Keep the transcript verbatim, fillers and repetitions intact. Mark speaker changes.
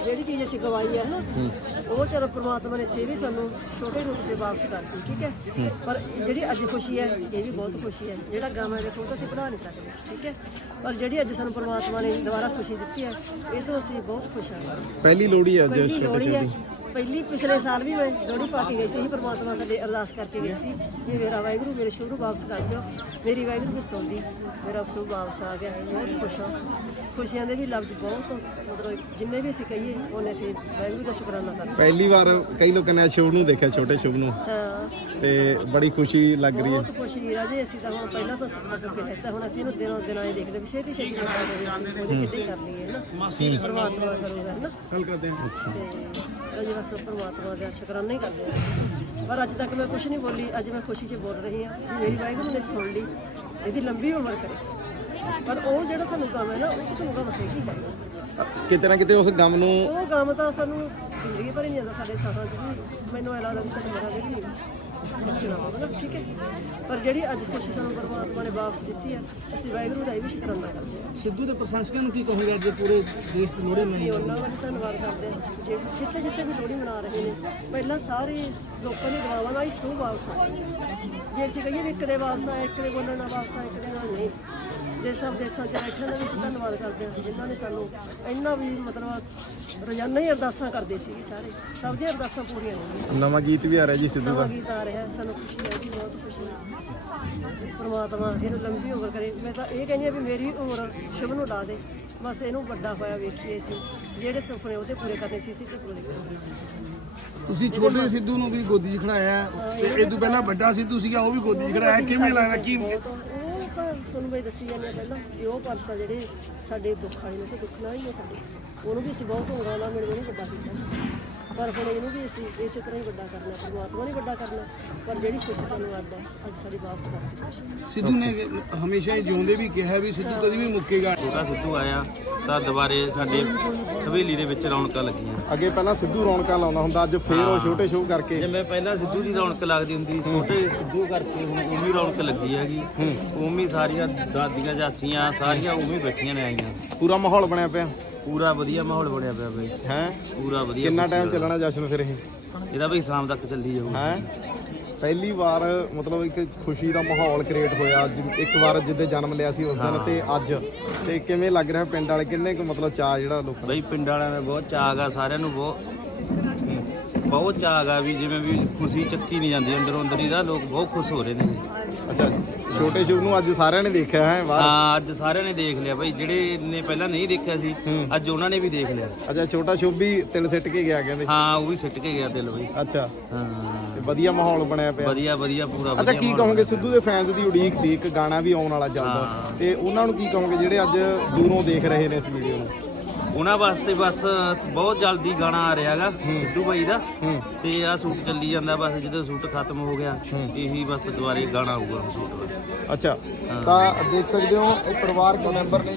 Speaker 1: ਜਿਹੜੀ ਚੀਜ਼ ਅਸੀਂ ਗਵਾਈ ਹੈ ਨਾ ਉਹ ਚਲੋ ਪ੍ਰਮਾਤਮਾ ਨੇ ਸੇ ਵੀ ਸਾਨੂੰ ਛੋਟੇ ਰੂਪ 'ਚ ਵਾਪਸ ਕਰਤੀ, ਠੀਕ ਹੈ। ਪਰ ਜਿਹੜੀ ਅੱਜ ਖੁਸ਼ੀ ਹੈ ਇਹ ਵੀ ਬਹੁਤ ਖੁਸ਼ੀ ਹੈ। ਜਿਹੜਾ ਗਮ ਹੈ ਦੇਖੋ ਉਹ ਤਾਂ ਅਸੀਂ ਭੁਲਾ ਨਹੀਂ ਸਕਦੇ, ਠੀਕ ਹੈ। ਪਰ ਜਿਹੜੀ ਅੱਜ ਸਾਨੂੰ ਪ੍ਰਮਾਤਮਾ ਨੇ ਦੁਬਾਰਾ ਖੁਸ਼ੀ ਦਿੱਤੀ ਹੈ ਇਹ ਤੋਂ ਅਸੀਂ ਬਹੁਤ ਖੁਸ਼ ਹਾਂ।
Speaker 2: ਪਹਿਲੀ ਲੋਹੜੀ ਅੱਜ
Speaker 1: ਪਹਿਲੀ ਲੋਹੜੀ ਹੈ, ਪਹਿਲੀ ਪਿਛਲੇ ਸਾਲ ਵੀ ਮੈਂ ਲੋਹੜੀ ਪਾ ਕੇ ਗਈ ਸੀ, ਇਹੀ ਪ੍ਰਮਾਤਮਾ ਅੱਗੇ ਅਰਦਾਸ ਕਰਕੇ ਗਈ ਸੀ ਵੀ ਮੇਰਾ ਵਾਹਿਗੁਰੂ ਮੇਰੇ ਸ਼ੁਰੂ ਵਾਪਸ ਕਰ ਦਿਓ। ਮੇਰੀ ਵਾਹਿਗੁਰੂ ਵੀ ਸੁਣ ਲਈ, ਮੇਰਾ ਅਫਸੋਸ ਵਾਪਸ ਆ ਗਿਆ। ਬਹੁਤ ਖੁਸ਼ ਹਾਂ। ਖੁਸ਼ੀਆਂ ਦੇ ਵੀ ਲਫ਼ਜ਼ ਬਹੁਤ ਮਤਲਬ ਜਿੰਨੇ ਵੀ ਅਸੀਂ ਕਹੀਏ ਉਹਨੇ ਅਸੀਂ ਵਾਹਿਗੁਰੂ ਦਾ ਸ਼ੁਕਰਾਨਾ ਕਰਦੇ।
Speaker 2: ਪਹਿਲੀ ਵਾਰ ਕਈ ਲੋਕਾਂ ਨੇ ਸ਼ੁਭ ਨੂੰ ਦੇਖਿਆ, ਛੋਟੇ ਸ਼ੁਭ ਨੂੰ,
Speaker 1: ਹਾਂ
Speaker 2: ਤੇ ਬੜੀ ਖੁਸ਼ੀ ਲੱਗ ਰਹੀ ਹੈ।
Speaker 1: ਬਹੁਤ ਖੁਸ਼ੀ ਰਾਜੇ। ਅਸੀਂ ਤਾਂ ਹੁਣ ਪਹਿਲਾਂ ਤਾਂ ਸੁਪਨਾ ਸੁਣ ਕੇ ਲੈਤਾ, ਹੁਣ ਅਸੀਂ ਇਹਨੂੰ ਦਿਨੋਂ ਦਿਨ ਆਏ ਦੇਖਦੇ ਵੀ ਛੇਤੀ ਛੇਤੀ ਉਹਦੇ ਕਿੱਡੇ ਕਰ ਲਈਏ ਨਾ, ਪਰਮਾਤਮਾ ਕਰੂਗਾ ਨਾ।
Speaker 2: ਚੱਲ ਕਰਦੇ ਹਾਂ।
Speaker 1: ਤੇ ਰਾਜੇ ਬਸ ਪਰਮਾਤਮਾ ਦਾ ਸ਼ੁਕਰਾਨਾ ਹੀ ਕਰਦੇ ਹਾਂ। ਪਰ ਅੱਜ ਤੱਕ ਮੈਂ ਕੁਝ ਨਹੀਂ ਬੋਲੀ, ਅੱਜ ਮੈਂ ਖੁਸ਼ੀ 'ਚ ਬੋਲ ਰਹੀ ਹਾਂ ਵੀ ਮੇਰੀ ਵਾਹਿਗੁਰੂ ਨੇ ਸੁਣ ਲਈ, ਇਹਦੀ ਲੰਬੀ ਉਮਰ ਕਰੇ। ਪਰ ਉਹ ਜਿਹੜਾ ਸਾਨੂੰ ਗਮ ਹੈ ਨਾ ਉਹ ਸਾਨੂੰ ਗਮ ਹੈਗੀ ਹੈ।
Speaker 2: ਕਿਤੇ ਨਾ ਕਿਤੇ ਉਸ ਗਮ ਨੂੰ
Speaker 1: ਉਹ ਗਮ ਤਾਂ ਸਾਨੂੰ ਜ਼ਿੰਦਗੀ ਭਰ ਹੀ ਨਹੀਂ ਜਾਂਦਾ ਸਾਡੇ ਸਾਹਾਂ 'ਚ ਵੀ। ਮੈਨੂੰ ਇਹ ਲੱਗਦਾ ਵੀ ਸਾਡੇ ਮਰਾਂ ਦੇ ਵੀ ਨਹੀਂ ਬਚਣਾ ਹੋਵੇ ਨਾ, ਠੀਕ ਹੈ। ਪਰ ਜਿਹੜੀ ਅੱਜ ਖੁਸ਼ੀ ਸਾਨੂੰ ਪਰਮਾਤਮਾ ਨੇ ਵਾਪਸ ਦਿੱਤੀ ਹੈ ਅਸੀਂ ਵਾਹਿਗੁਰੂ ਦਾ ਇਹ ਵੀ ਸ਼ੁਕਰਾਨਾ ਕਰਦੇ ਹਾਂ।
Speaker 3: ਸਿੱਧੂ ਦੇ ਪ੍ਰਸ਼ੰਸਕਾਂ ਨੂੰ ਕੀ ਕਹੋਗੇ ਅੱਜ ਪੂਰੇ ਦੇਸ਼ ਦੇ ਲੋਹੜੀ
Speaker 1: ਅਸੀਂ ਉਹਨਾਂ ਦਾ ਵੀ ਧੰਨਵਾਦ ਕਰਦੇ ਹਾਂ ਜੇ ਜਿੱਥੇ ਜਿੱਥੇ ਵੀ ਲੋਹੜੀ ਮਨਾ ਰਹੇ ਨੇ। ਪਹਿਲਾਂ ਸਾਰੇ ਲੋਕਾਂ ਦੀ ਦੁਆਵਾਂ ਨਾਲ ਹੀ ਸੂ ਵਾਪਸ ਆਏ। ਜੇ ਅਸੀਂ ਕਹੀਏ ਵੀ ਇੱਕ ਦੇ ਵਾਪਸ ਆਏ, ਇੱਕ ਦੇ ਬੋਲਣ ਨਾਲ ਵਾਪਸ ਆਏ, ਇੱਕ ਦੇ ਨਾਲ ਨਹੀਂ। ਦੇਸਾਂ ਵਿਦੇਸਾਂ 'ਚ ਬੈਠਿਆਂ ਦਾ ਵੀ ਅਸੀਂ ਧੰਨਵਾਦ ਕਰਦੇ ਹਾਂ ਜਿਨ੍ਹਾਂ ਨੇ ਸਾਨੂੰ ਇੰਨਾ ਵੀ ਮਤਲਬ ਰੋਜ਼ਾਨਾ ਹੀ ਅਰਦਾਸਾਂ ਕਰਦੇ ਸੀ ਸਾਰੇ। ਸਭ ਦੀਆਂ ਅਰਦਾਸਾਂ ਪੂਰੀਆਂ ਹੋਈਆਂ।
Speaker 2: ਨਵਾਂ ਗੀਤ ਵੀ ਆ ਰਿਹਾ ਜੀ ਸਿੱਧੂ ਦਾ।
Speaker 1: ਨਵਾਂ ਗੀਤ ਆ ਰਿਹਾ, ਸਾਨੂੰ ਖੁਸ਼ੀ ਹੈ ਜੀ, ਬਹੁਤ ਖੁਸ਼ੀ ਹੈ। ਪਰਮਾਤਮਾ ਇਹਨੂੰ ਲੰਬੀ ਉਮਰ ਕਰੇ। ਮੈਂ ਤਾਂ ਇਹ ਕਹਿੰਦੀ ਹਾਂ ਵੀ ਮੇਰੀ ਉਮਰ ਸ਼ੁਭ ਨੂੰ ਲਾ ਦੇ, ਬਸ ਇਹਨੂੰ ਵੱਡਾ ਹੋਇਆ ਵੇਖੀਏ। ਅਸੀਂ ਜਿਹੜੇ ਸੁਪਨੇ ਉਹਦੇ ਪੂਰੇ ਕਰਨੇ ਸੀ ਅਸੀਂ ਤੇ ਪੂਰੇ ਕਰਾਂਗੇ।
Speaker 3: ਤੁਸੀਂ ਛੋਟੇ ਸਿੱਧੂ ਨੂੰ ਵੀ ਗੋਦੀ 'ਚ ਖੜਾਇਆ ਤੇ ਇਹ ਤੋਂ ਪਹਿਲਾਂ ਵੱਡਾ ਸਿੱਧੂ ਸੀਗਾ ਉਹ ਵੀ ਗੋਦੀ 'ਚ ਖੜਾਇਆ, ਕਿਵੇਂ ਲੱਗਦਾ? ਕੀ
Speaker 1: ਉਹ ਤਾਂ ਤੁਹਾਨੂੰ ਮੈਂ ਦੱਸੀ ਜਾਂਦੀ ਹਾਂ ਪਹਿਲਾਂ ਕਿ ਉਹ ਪਰਸਾ ਜਿਹੜੇ ਸਾਡੇ ਦੁੱਖ ਆਏ ਨੇ ਤੇ ਦੁੱਖ ਨਾਲ ਹੀ ਨੇ ਸਾਡੇ, ਉਹਨੂੰ ਵੀ ਅਸੀਂ ਬਹੁਤ ਹੋਣਾ ਨਾਲ ਮਿਲ ਕੇ ਵੱਡਾ ਕੀਤਾ। ਪਰ ਹੁਣ ਇਹਨੂੰ ਵੀ ਅਸੀਂ ਇਸੇ ਤਰ੍ਹਾਂ ਹੀ ਵੱਡਾ ਕਰਨਾ, ਪਰਮਾਤਮਾ ਨੇ ਵੱਡਾ ਕਰਨਾ। ਪਰ ਜਿਹੜੀ ਖੁਸ਼ੀ ਸਾਨੂੰ ਅੱਜ ਅੱਜ ਸਾਡੀ ਵਾਪਸ ਕਰਤੀ।
Speaker 3: ਸਿੱਧੂ ਨੇ ਹਮੇਸ਼ਾ ਹੀ ਜਿਉਂਦੇ ਵੀ ਕਿਹਾ ਵੀ ਸਿੱਧੂ ਕਦੀ ਵੀ ਮੁੱਕੇਗਾ।
Speaker 4: ਛੋਟਾ ਸਿੱਧੂ ਆਇਆ ਤਾਂ ਦੁਬਾਰੇ ਸਾਡੇ ਹਵੇਲੀ ਦੇ ਵਿੱਚ ਰੌਣਕਾਂ ਲੱਗੀਆਂ।
Speaker 2: ਅੱਗੇ ਪਹਿਲਾਂ ਸਿੱਧੂ ਰੌਣਕਾਂ ਲਾਉਂਦਾ ਹੁੰਦਾ, ਅੱਜ ਫੇਰ ਉਹ ਛੋਟੇ ਸ਼ੁਭ ਕਰਕੇ।
Speaker 4: ਜਿਵੇਂ ਪਹਿਲਾਂ ਸਿੱਧੂ ਦੀ ਰੌਣਕ ਲੱਗਦੀ ਹੁੰਦੀ, ਛੋਟੇ ਸਿੱਧੂ ਕਰਕੇ ਹੁਣ ਉਵੇਂ ਰੌਣਕ ਲੱਗੀ ਹੈਗੀ। ਉਵੇਂ ਸਾਰੀਆਂ ਦਾਦੀਆਂ ਚਾਚੀਆਂ ਸਾਰੀਆਂ ਉਵੇਂ ਬੈਠੀਆਂ ਨੇ ਆਈਆਂ।
Speaker 2: ਪੂਰਾ ਮਾਹੌਲ ਬਣਿਆ ਪਿਆ,
Speaker 4: ਪੂਰਾ ਵਧੀਆ ਮਾਹੌਲ ਬਣਿਆ ਪਿਆ ਬਈ।
Speaker 2: ਹੈ
Speaker 4: ਪੂਰਾ ਵਧੀਆ।
Speaker 2: ਕਿੰਨਾ ਟਾਈਮ ਚੱਲਣਾ ਜਸ਼ਨ ਫਿਰ ਇਹ?
Speaker 4: ਇਹਦਾ ਬਈ ਸ਼ਾਮ ਤੱਕ ਚੱਲੀ ਜਾਊ।
Speaker 2: ਹੈ ਪਹਿਲੀ ਵਾਰ ਮਤਲਬ ਇੱਕ ਖੁਸ਼ੀ ਦਾ ਮਾਹੌਲ ਕ੍ਰੀਏਟ ਹੋਇਆ। ਜਿ- ਇੱਕ ਵਾਰ ਜਿੱਦੇ ਜਨਮ ਲਿਆ ਸੀ ਉਸ ਦਿਨ ਤੇ ਅੱਜ, ਤੇ ਕਿਵੇਂ ਲੱਗ ਰਿਹਾ ਪਿੰਡ ਵਾਲੇ ਕਿੰਨੇ ਕੁ ਮਤਲਬ ਚਾਅ ਜਿਹੜਾ ਲੋਕਾਂ
Speaker 4: ਬਈ ਪਿੰਡ ਵਾਲਿਆਂ ਦਾ ਬਹੁਤ ਚਾਅ ਆ, ਸਾਰਿਆਂ ਨੂੰ ਬਹੁਤ ਬਹੁਤ ਚਾਅ ਆ ਵੀ ਜਿਵੇਂ ਵੀ ਖੁਸ਼ੀ ਚੱਕੀ ਨਹੀਂ ਜਾਂਦੀ ਅੰਦਰੋਂ ਅੰਦਰ ਹੀ ਦਾ। ਲੋਕ ਬਹੁਤ ਖੁਸ਼ ਹੋ ਰਹੇ ਨੇ।
Speaker 2: ਅੱਛਾ, ਛੋਟੇ ਸ਼ੁਭ ਨੂੰ ਅੱਜ ਸਾਰਿਆਂ ਨੇ ਦੇਖਿਆ ਹੈ ਬਾਹਰ?
Speaker 4: ਹਾਂ ਅੱਜ ਸਾਰਿਆਂ ਨੇ ਦੇਖ ਲਿਆ ਬਈ, ਜਿਹੜੇ ਨੇ ਪਹਿਲਾਂ ਨਹੀਂ ਦੇਖਿਆ ਸੀ ਅੱਜ ਉਹਨਾਂ ਨੇ ਵੀ ਦੇਖ ਲਿਆ।
Speaker 2: ਅੱਛਾ, ਛੋਟਾ ਸ਼ੁਭ ਵੀ ਤਿਲ ਸਿੱਟ ਕੇ ਗਿਆ ਕਹਿੰਦੇ।
Speaker 4: ਹਾਂ ਉਹ ਵੀ ਸਿੱਟ ਕੇ ਗਿਆ ਦਿਲ ਬਈ।
Speaker 2: ਅੱਛਾ,
Speaker 4: ਹਾਂ
Speaker 2: ਤੇ ਵਧੀਆ ਮਾਹੌਲ ਬਣਿਆ ਪਿਆ।
Speaker 4: ਵਧੀਆ ਵਧੀਆ ਪੂਰਾ
Speaker 2: ਅੱਛਾ,
Speaker 4: ਵਧੀਆ
Speaker 2: ਕੀ
Speaker 4: ਮਾਹੌਲ
Speaker 2: ਕਹੋਗੇ?
Speaker 4: ਬਣਿਆ।
Speaker 2: ਸਿੱਧੂ ਦੇ ਫੈਨਸ ਦੀ ਉਡੀਕ ਸੀ, ਇੱਕ ਗਾਣਾ ਵੀ ਆਉਣ ਵਾਲਾ ਚੱਲਦਾ,
Speaker 4: ਹਾਂ।
Speaker 2: ਤੇ ਉਹਨਾਂ ਨੂੰ ਕੀ ਕਹੋਗੇ ਜਿਹੜੇ ਅੱਜ ਦੂਰੋਂ ਦੇਖ ਰਹੇ ਨੇ ਇਸ ਵੀਡੀਓ ਨੂੰ?
Speaker 4: ਉਹਨਾਂ ਵਾਸਤੇ ਬਸ ਬਹੁਤ ਜਲਦੀ ਗਾਣਾ ਆ ਰਿਹਾ ਹੈਗਾ ਸਿੱਧੂ ਬਾਈ ਦਾ। ਤੇ ਆ ਸ਼ੂਟ ਚੱਲੀ ਜਾਂਦਾ, ਬਸ ਜਦੋਂ ਸ਼ੂਟ ਖਤਮ ਹੋ ਗਿਆ ਇਹੀ ਬਸ ਦੁਬਾਰੇ ਗਾਣਾ ਆਊਗਾ ਸ਼ੂਟ ਦਾ।
Speaker 2: ਅੱਛਾ, ਤਾਂ ਦੇਖ ਸਕਦੇ ਹੋ ਇਹ ਪਰਿਵਾਰਕ ਮੈਂਬਰ ਨੇ।